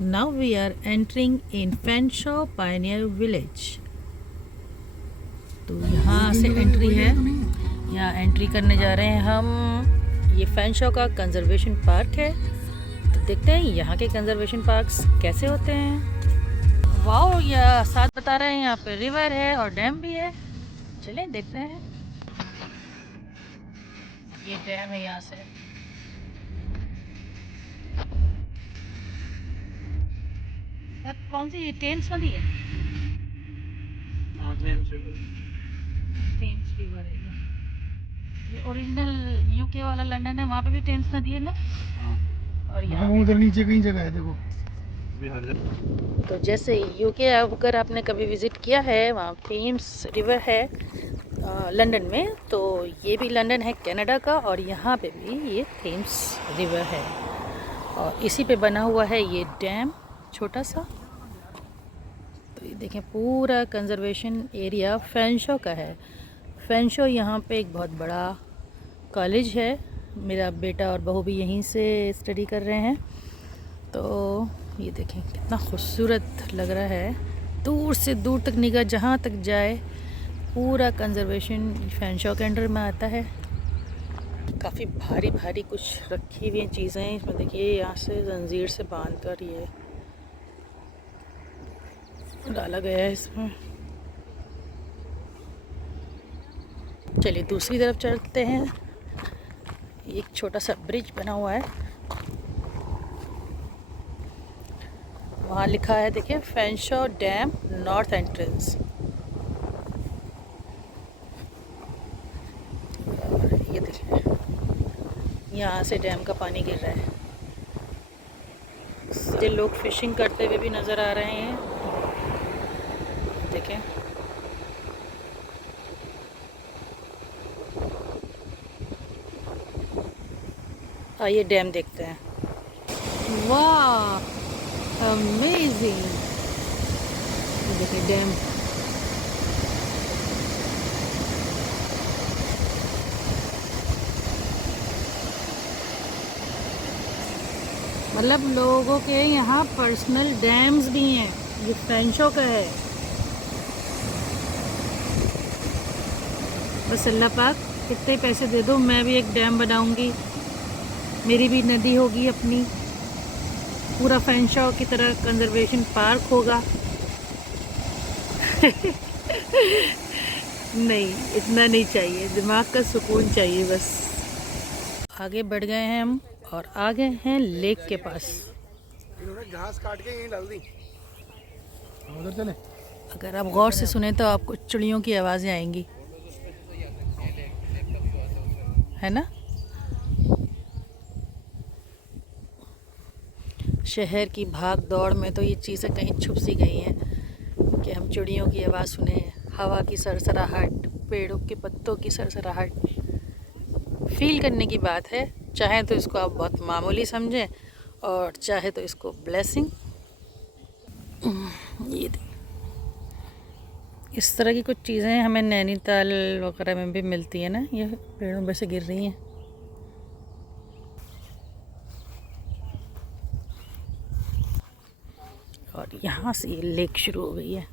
Now we are entering in Fanshawe Pioneer Village. तो यहाँ से एंट्री है, यहाँ एंट्री करने जा रहे हैं हम। ये फैनशो का कंजर्वेशन पार्क है, तो देखते हैं यहाँ के कंजर्वेशन पार्क्स कैसे होते हैं। वाओ, यह साथ बता रहे हैं यहाँ पे रिवर है और डैम भी है। चलें देखते हैं। ये डैम है, यहाँ से कौन सी टेम्स नदी है? टेम्स रिवर है ये ओरिजिनल यूके वाला लंदन है, वहाँ पे भी टेम्स नदी है ना। और यहाँ उधर नीचे कहीं जगह है देखो। तो जैसे यूके अगर आपने कभी विज़िट किया है, वहाँ टेम्स रिवर है लंदन में, तो ये भी लंदन है कनाडा का, और यहाँ पे भी ये टेम्स रिवर है और इसी पे बना हुआ है ये डैम छोटा सा। तो ये देखें, पूरा कंजर्वेशन एरिया फैनशो का है। फैनशो यहाँ पे एक बहुत बड़ा कॉलेज है, मेरा बेटा और बहू भी यहीं से स्टडी कर रहे हैं। तो ये देखें कितना खूबसूरत लग रहा है, दूर से दूर तक निगाह जहाँ तक जाए पूरा कंजर्वेशन फैनशो के अंडर में आता है। काफ़ी भारी भारी कुछ रखी हुई चीज़ें इसमें, देखिए यहाँ से जंजीर से बांध कर ये डाला गया है इसमें। चलिए दूसरी तरफ चलते हैं। एक छोटा सा ब्रिज बना हुआ है, वहाँ लिखा है देखिए फैनशो डैम नॉर्थ एंट्रेंस। ये देखिए यहाँ से डैम का पानी गिर रहा है। ये लोग फिशिंग करते हुए भी नज़र आ रहे हैं, देखें। आइए डैम देखते हैं। वाह, अमेजिंग। देखिए डैम, मतलब लोगों के यहाँ पर्सनल डैम्स भी हैं। ये फैनशो का है। बस अल्लाह पाक कितने पैसे दे दो, मैं भी एक डैम बनाऊंगी, मेरी भी नदी होगी अपनी, पूरा फैनशो की तरह कंजर्वेशन पार्क होगा। नहीं, इतना नहीं चाहिए, दिमाग का सुकून चाहिए बस। आगे बढ़ गए हैं हम और आ गए हैं लेक के पास। इन्होंने घास काट के यहीं डाल दी। उधर चले। अगर आप गौर से सुने तो आपको चिड़ियों की आवाज़ें आएंगी, है ना। शहर की भाग दौड़ में तो ये चीज़ें कहीं छुप सी गई हैं कि हम चिड़ियों की आवाज़ सुने, हवा की सरसराहट, पेड़ों के पत्तों की सरसराहट। फील करने की बात है, चाहे तो इसको आप बहुत मामूली समझें और चाहे तो इसको ब्लेसिंग। ये इस तरह की कुछ चीज़ें हमें नैनीताल वगैरह में भी मिलती है ना। ये पेड़ों में से गिर रही हैं। और यहाँ से ये लेक शुरू हो गई है।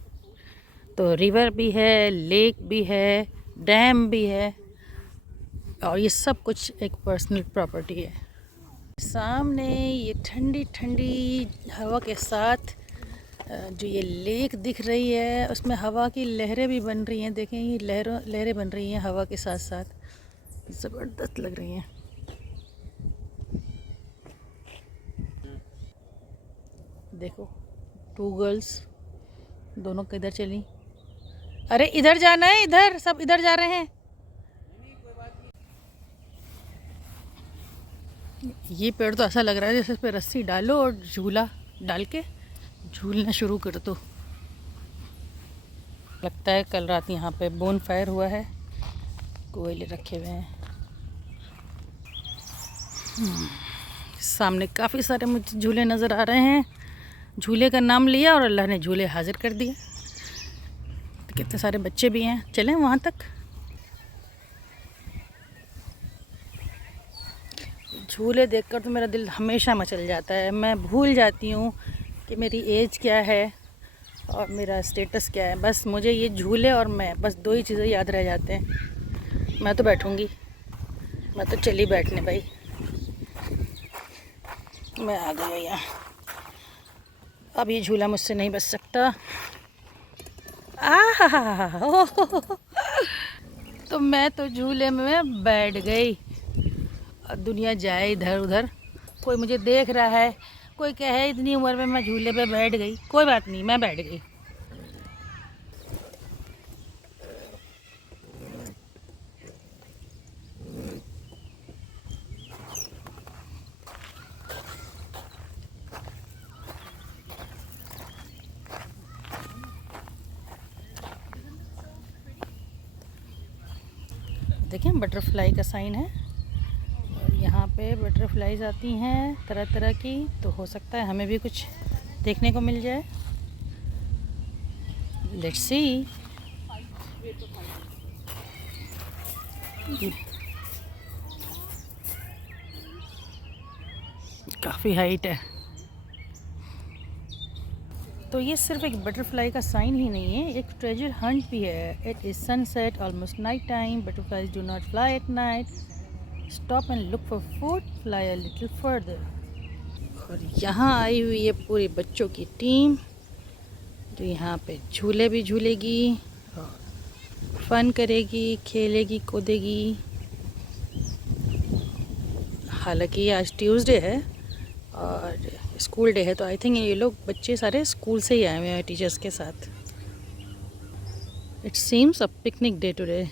तो रिवर भी है, लेक भी है, डैम भी है, और ये सब कुछ एक पर्सनल प्रॉपर्टी है। सामने ये ठंडी ठंडी हवा के साथ जो ये लेक दिख रही है, उसमें हवा की लहरें भी बन रही हैं। देखें, ये लहरें बन रही हैं हवा के साथ साथ, ज़बरदस्त लग रही हैं। देखो, 2 गर्ल्स दोनों किधर चली? अरे इधर जाना है, इधर सब इधर जा रहे हैं। ये पेड़ तो ऐसा लग रहा है जैसे इस पे रस्सी डालो और झूला डाल के झूलना शुरू कर दो। लगता है कल रात यहाँ पे बोन फायर हुआ है, कोयले रखे हुए हैं। सामने काफ़ी सारे मुझे झूले नज़र आ रहे हैं। झूले का नाम लिया और अल्लाह ने झूले हाजिर कर दिए। तो कितने सारे बच्चे भी हैं, चलें वहाँ तक। झूले देखकर तो मेरा दिल हमेशा मचल जाता है। मैं भूल जाती हूँ कि मेरी एज क्या है और मेरा स्टेटस क्या है। बस मुझे ये झूले और मैं, बस दो ही चीज़ें याद रह जाते हैं। मैं तो बैठूँगी, मैं तो चली बैठने भाई, मैं आ गई यहाँ। अब ये झूला मुझसे नहीं बच सकता। तो मैं तो झूले में बैठ गई और दुनिया जाए इधर उधर। कोई मुझे देख रहा है, कोई कहे इतनी उम्र में मैं झूले पे बैठ गई, कोई बात नहीं, मैं बैठ गई। देखें बटरफ्लाई का साइन है और यहाँ पे बटरफ्लाईज आती हैं तरह तरह की, तो हो सकता है हमें भी कुछ देखने को मिल जाए। Let's see. काफ़ी हाइट है। तो ये सिर्फ एक बटरफ्लाई का साइन ही नहीं है, एक ट्रेजर हंट भी है। It is sunset, almost night time. Butterflies do not fly at night. Stop and look for food, fly a little further. और यहाँ आई हुई है पूरी बच्चों की टीम, जो यहाँ पे झूले भी झूलेगी और फन करेगी, खेलेगी, कूदेगी। हालांकि आज ट्यूसडे है और स्कूल डे है, तो आई थिंक ये लोग बच्चे सारे स्कूल से ही आए हुए हैं टीचर्स के साथ। It seems a picnic day today.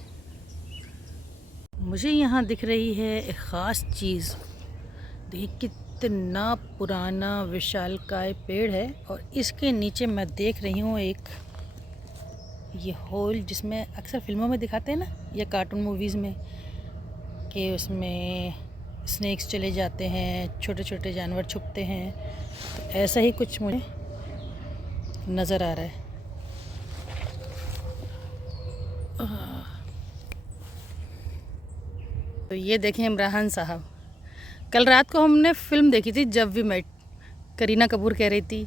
मुझे यहाँ दिख रही है एक ख़ास चीज़। देखिए कितना पुराना विशालकाय पेड़ है और इसके नीचे मैं देख रही हूँ एक ये होल, जिसमें अक्सर फिल्मों में दिखाते हैं ना या कार्टून मूवीज़ में, कि उसमें स्नेक्स चले जाते हैं, छोटे छोटे जानवर छुपते हैं। तो ऐसा ही कुछ मुझे नज़र आ रहा है। तो ये देखें इमरान साहब, कल रात को हमने फ़िल्म देखी थी जब वी मेट। करीना कपूर कह रही थी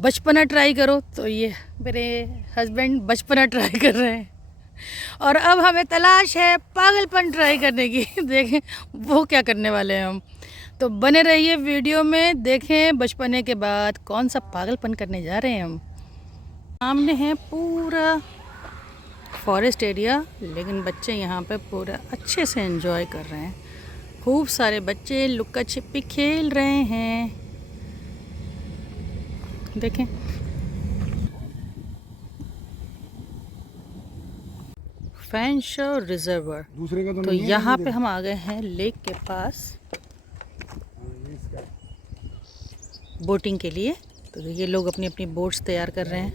बचपना ट्राई करो, तो ये मेरे हस्बैंड बचपना ट्राई कर रहे हैं और अब हमें तलाश है पागलपन ट्राई करने की। देखें वो क्या करने वाले हैं हम। तो बने रहिए वीडियो में, देखें बचपने के बाद कौन सा पागलपन करने जा रहे हैं हम। सामने है पूरा फॉरेस्ट एरिया, लेकिन बच्चे यहाँ पे पूरा अच्छे से एंजॉय कर रहे हैं। खूब सारे बच्चे लुक्का छिपी खेल रहे हैं। देखें फैंशो रिजर्वर। दूसरे का तो यहाँ पे हम आ गए हैं लेक के पास बोटिंग के लिए। तो ये लोग अपनी अपनी बोट्स तैयार कर रहे हैं।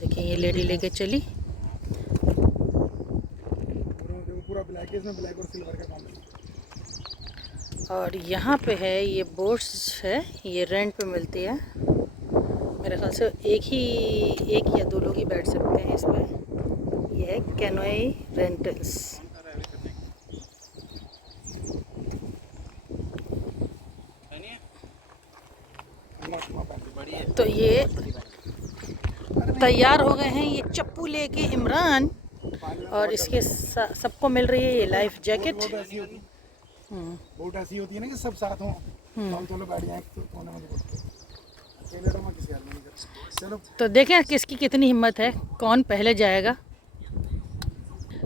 देखिए ये लेडी लेके चली। पूरा ब्लैक है, इसमें ब्लैक और सिल्वर का काम है। और यहाँ पे है ये बोट्स है, ये रेंट पे मिलती है। मेरे ख्याल से एक या दो लोग ही बैठ सकते हैं इसमें। ये है कैनोई रेंटल्स। तो ये तैयार हो गए हैं ये चप्पू लेके इमरान, और इसके सबको मिल रही है ये लाइफ जैकेट। बोट ऐसी होती है ना कि सब साथ हों, हम चलो बैठ जाएं तो कोने में अकेले तो मैं किसी हाल में नहीं करता। चलो तो देखें किसकी कितनी हिम्मत है, कौन पहले जाएगा।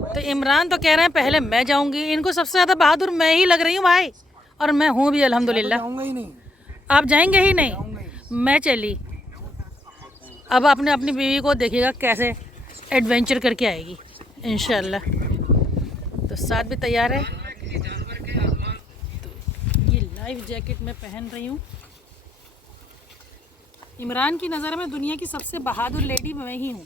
तो इमरान तो कह रहे हैं पहले मैं जाऊंगी। इनको सबसे ज़्यादा बहादुर मैं ही लग रही हूँ भाई, और मैं हूँ भी अल्हम्दुलिल्लाह। जाऊंगा ही नहीं, आप जाएंगे ही नहीं, जाऊंगा ही। मैं चली। अब आपने अपनी बीवी को देखिएगा कैसे एडवेंचर करके आएगी इंशाल्लाह। तो साथ भी तैयार है। तो ये लाइफ जैकेट मैं पहन रही हूँ। इमरान की नज़र में दुनिया की सबसे बहादुर लेडी मैं ही हूँ,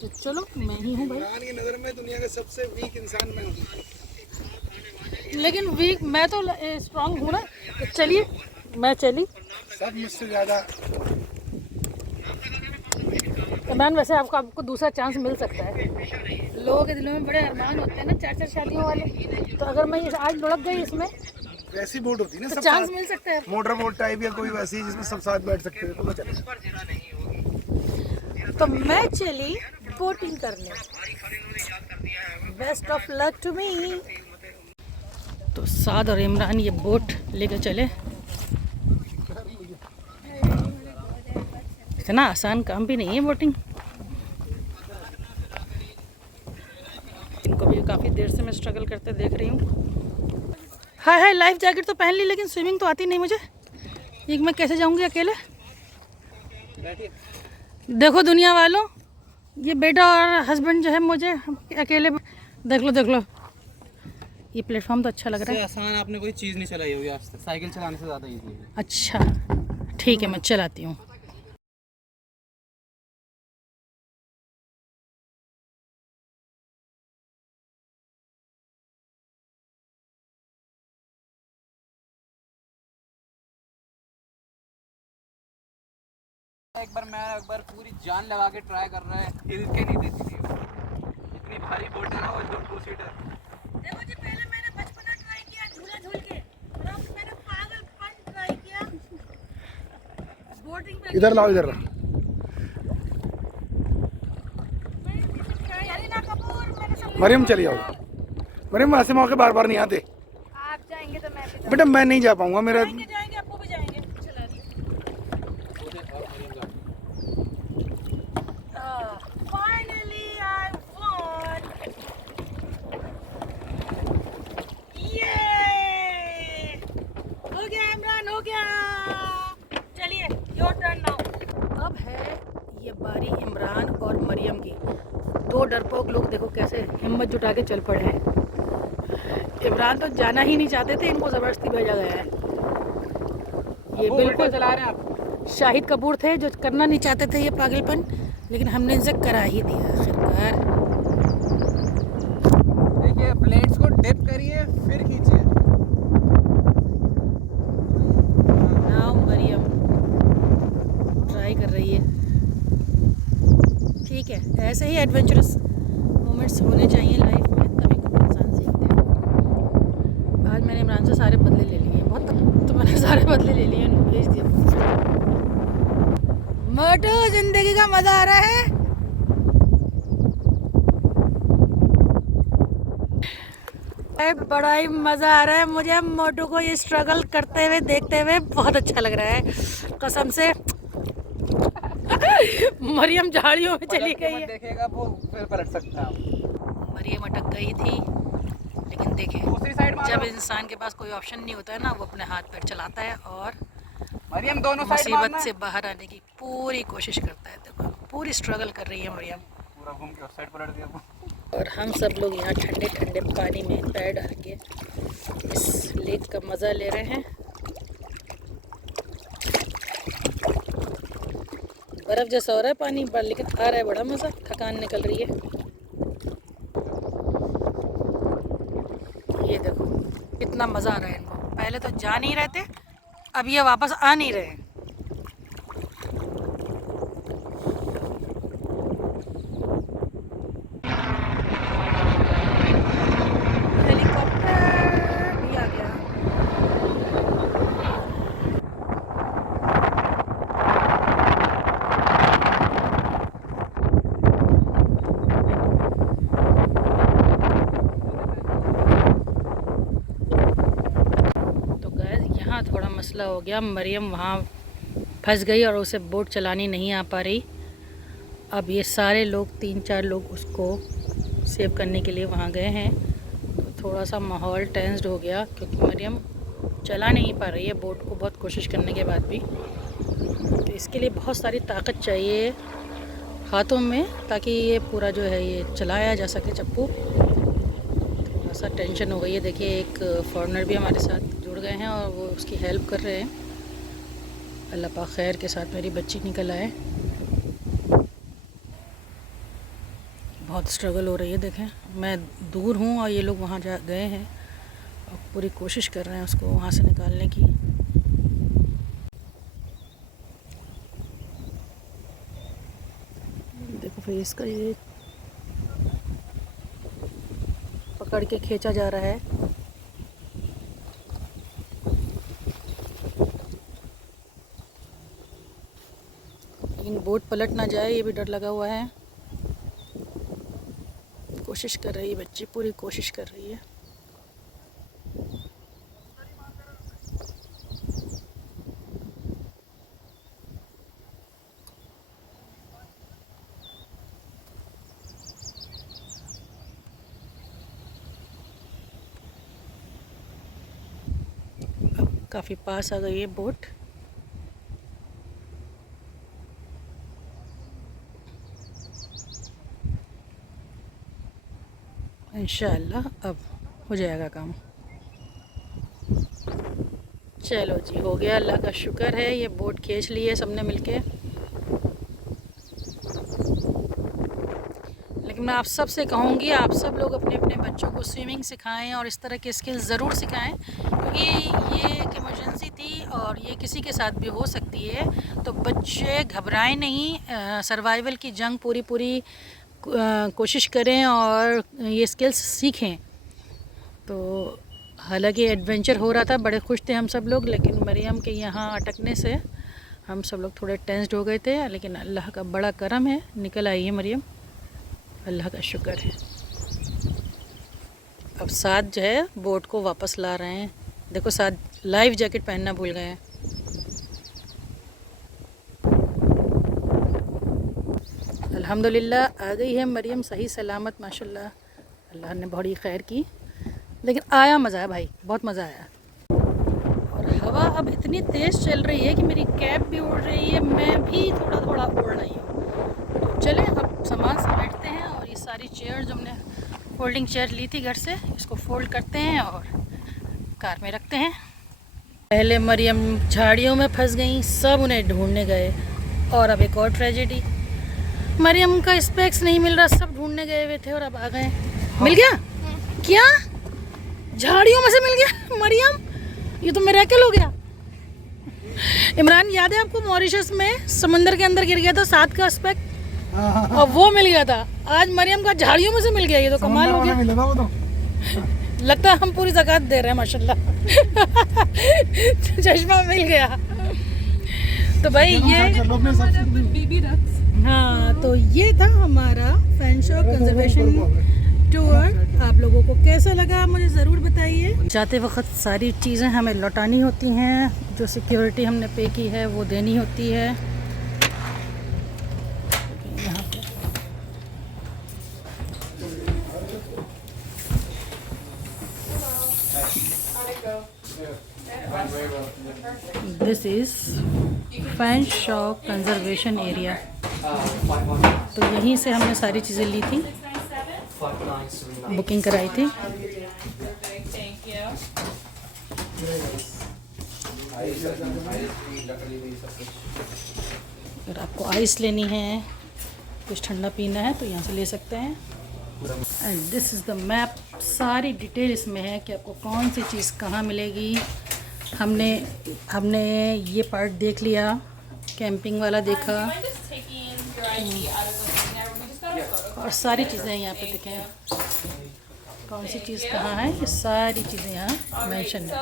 तो चलो मैं ही हूँ भाई। इमरान की नज़र में दुनिया का सबसे वीक इंसान मैं हूँ। लेकिन वीक मैं तो स्ट्रांग हूँ ना। तो चलिए मैं चली। सब मुझसे ज़्यादा। इमरान वैसे आपको दूसरा चांस मिल सकता है। लोगों के दिलों में बड़े अरमान होते हैं ना, चार चार शादियों वाले। तो अगर मैं आज लुढ़क गई इसमें वैसी बोट होती है ना तो सब चांस साथ, मिल सकता है। मोटर बोट टाइप या कोई वैसी जिसमें सब साथ बैठ सकते हैं तो मैं चलेगा। तो मैं चली बोटिंग करने। Best of luck to me. तो साद और इमरान ये बोट लेकर चले। इतना आसान काम भी नहीं है बोटिंग। इनको भी काफ़ी देर से मैं स्ट्रगल करते देख रही हूँ। हाय हाय, लाइफ जैकेट तो पहन ली लेकिन स्विमिंग तो आती नहीं मुझे। ये मैं कैसे जाऊँगी अकेले। देखो दुनिया वालों, ये बेटा और हस्बैंड जो है मुझे अकेले, देख लो। ये प्लेटफॉर्म तो अच्छा लग रहा है। आसान आपने कोई चीज़ नहीं चलाई होगी आज तक, साइकिल चलाने से ज़्यादा इजी है। अच्छा ठीक है, मैं चलाती हूँ। एक बार पूरी जान लगा के ट्राई कर रहा है, हिल के नहीं देती थी वो। इतनी भारी बोट है ना वो, जो 2 सीटर। देखो जी, पहले मैंने बचपना ट्राई किया झूला झूल के, और अब मैंने पागलपन ट्राई किया बोटिंग पे। इधर लाओ, इधर लाओ। मरियम चली जाओ। मरियम ऐसे मौके बार बार नहीं आते। आप जाएंगे तो मैं भी बेटा मैं नहीं जा पाऊंगा, मेरा जाएंगे, आपको भी जाएंगे। चला दिया। Finally I won. ये हो गया इमरान, हो गया। चलिए योर टर्न नाउ। अब है ये बारी इमरान और मरियम की। दो डरपोक लोग देखो कैसे हिम्मत जुटा के चल पड़े हैं। इमरान तो जाना ही नहीं चाहते थे, इनको ज़बरदस्ती भेजा गया है। ये बिल्कुल चला रहे हैं आप। शाहिद कपूर थे जो करना नहीं चाहते थे ये पागलपन, लेकिन हमने इनसे करा ही दिया आखिरकार। देखिए ब्लेड्स को डिप करिए फिर खींचिए। नाउ मरियम ट्राई कर रही है। ठीक है, ऐसे ही एडवेंचरस मोमेंट्स होने चाहिए लाइफ में, तभी कोई इंसान सीखते हैं। आज मैंने इमरान से सारे बदले ले लिए बहुत, तो मैंने सारे बदले ले लिए, उनको भेज दिया। मोटू जिंदगी का मजा आ रहा है। बड़ा ही मजा आ रहा है मुझे मोटू को ये स्ट्रगल करते हुए देखते हुए, बहुत अच्छा लग रहा है कसम से। मरियम झाड़ियों में चली गई है। देखेगा वो फिर पलट सकता है। मरियम अटक गई थी, लेकिन देखें दूसरी साइड जब इंसान के पास कोई ऑप्शन नहीं होता है ना, वो अपने हाथ पैर चलाता है और मरियम दोनों साइड मुसीबत से बाहर आने की पूरी कोशिश करता है। देखो पूरी स्ट्रगल कर रही है मरियम। पूरा घूम के उस साइड पलट दिया वो। और हम सब लोग यहाँ ठंडे ठंडे पानी में पैर डाल के इस लेक का मज़ा ले रहे हैं। बर्फ़ जैसा हो रहा है पानी पर, लेकिन आ रहा है बड़ा मज़ा, थकान निकल रही है। ये देखो कितना मज़ा आ रहा है इनको। पहले तो जा नहीं रहे थे, अब ये वापस आ नहीं रहे हैं। हेलीकॉप्टर भी आ गया। तो गाइस यहाँ थोड़ा मसला हो गया, मरियम वहाँ फंस गई और उसे बोट चलानी नहीं आ पा रही। अब ये सारे लोग 3-4 लोग उसको सेव करने के लिए वहाँ गए हैं। तो थोड़ा सा माहौल टेंस्ड हो गया क्योंकि मरियम चला नहीं पा रही है बोट को बहुत कोशिश करने के बाद भी। तो इसके लिए बहुत सारी ताकत चाहिए हाथों में, ताकि ये पूरा जो है ये चलाया जा सके चप्पू। थोड़ा सा टेंशन हो गई है। देखिए एक फॉरेनर भी हमारे साथ जुड़ गए हैं और वो उसकी हेल्प कर रहे हैं। अल्लाह पाक खैर के साथ मेरी बच्ची निकल आए। बहुत स्ट्रगल हो रही है। देखें मैं दूर हूँ और ये लोग वहाँ जा गए हैं और पूरी कोशिश कर रहे हैं उसको वहाँ से निकालने की। देखो फिर इसका ये पकड़ के खींचा जा रहा है। बोट पलट ना जाए, ये भी डर लगा हुआ है। कोशिश कर रही है बच्ची, पूरी कोशिश कर रही है। काफ़ी पास आ गई है बोट। इंशाअल्लाह अब हो जाएगा काम। चलो जी, हो गया, अल्लाह का शुक्र है। ये बोट खींच ली है सबने मिलके। लेकिन मैं आप सब से कहूँगी, आप सब लोग अपने अपने बच्चों को स्विमिंग सिखाएं और इस तरह के स्किल्स ज़रूर सिखाएं, क्योंकि ये एक इमरजेंसी थी और ये किसी के साथ भी हो सकती है। तो बच्चे घबराएं नहीं, सर्वाइवल की जंग पूरी कोशिश करें और ये स्किल्स सीखें। तो हालांकि एडवेंचर हो रहा था, बड़े खुश थे हम सब लोग, लेकिन मरियम के यहाँ अटकने से हम सब लोग थोड़े टेंस्ड हो गए थे। लेकिन अल्लाह का बड़ा करम है, निकल आई है मरियम, अल्लाह का शुक्र है। अब साथ जो है बोट को वापस ला रहे हैं। देखो साथ लाइफ जैकेट पहनना भूल गए हैं। अल्हम्दुलिल्लाह आ गई है मरियम सही सलामत, माशाल्लाह, अल्लाह ने बड़ी खैर की। लेकिन आया मज़ा है भाई, बहुत मज़ा आया। और हवा अब इतनी तेज़ चल रही है कि मेरी कैप भी उड़ रही है, मैं भी थोड़ा थोड़ा उड़ रही हूँ। तो चलें अब सामान समेटते हैं और ये सारी चेयर जो हमने फोल्डिंग चेयर ली थी घर से, इसको फोल्ड करते हैं और कार में रखते हैं। पहले मरियम झाड़ियों में फंस गई, सब उन्हें ढूंढने गए। और अब एक और ट्रेजेडी, मरियम का स्पेक्स नहीं मिल रहा, सब ढूंढने गए हुए थे और अब आ गए। मिल गया क्या? झाड़ियों में से मिल गया मरियम, ये तो मिरेकल हो गया। इमरान, याद है आपको मॉरिशस में समंदर के अंदर गिर गया था 7 का स्पेक्ट, और वो मिल गया था। आज मरियम का झाड़ियों में से मिल गया, ये तो कमाल हो गया। मिला था वो तो। लगता है हम पूरी ज़कात दे रहे हैं माशाल्लाह। चश्मा मिल गया। तो भाई ये हाँ, तो ये था हमारा फैंशो कंजर्वेशन टूर। आप लोगों को कैसा लगा मुझे ज़रूर बताइए। जाते वक्त सारी चीज़ें हमें लौटानी होती हैं, जो सिक्योरिटी हमने पे की है वो देनी होती है। यहाँ पे दिस इज़ फैंशो कंजर्वेशन एरिया। तो यहीं से हमने सारी चीज़ें ली थी, बुकिंग कराई थी। अगर आपको आइस लेनी है, कुछ ठंडा पीना है तो यहाँ से ले सकते हैं। And this is the map, सारी डिटेल इसमें है कि आपको कौन सी चीज़ कहाँ मिलेगी। हमने ये पार्ट देख लिया, कैंपिंग वाला देखा, और सारी चीज़ें यहाँ पे देखें कौन सी चीज़ कहाँ है, ये सारी चीज़ें यहाँ मेंशन है।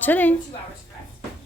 चलें।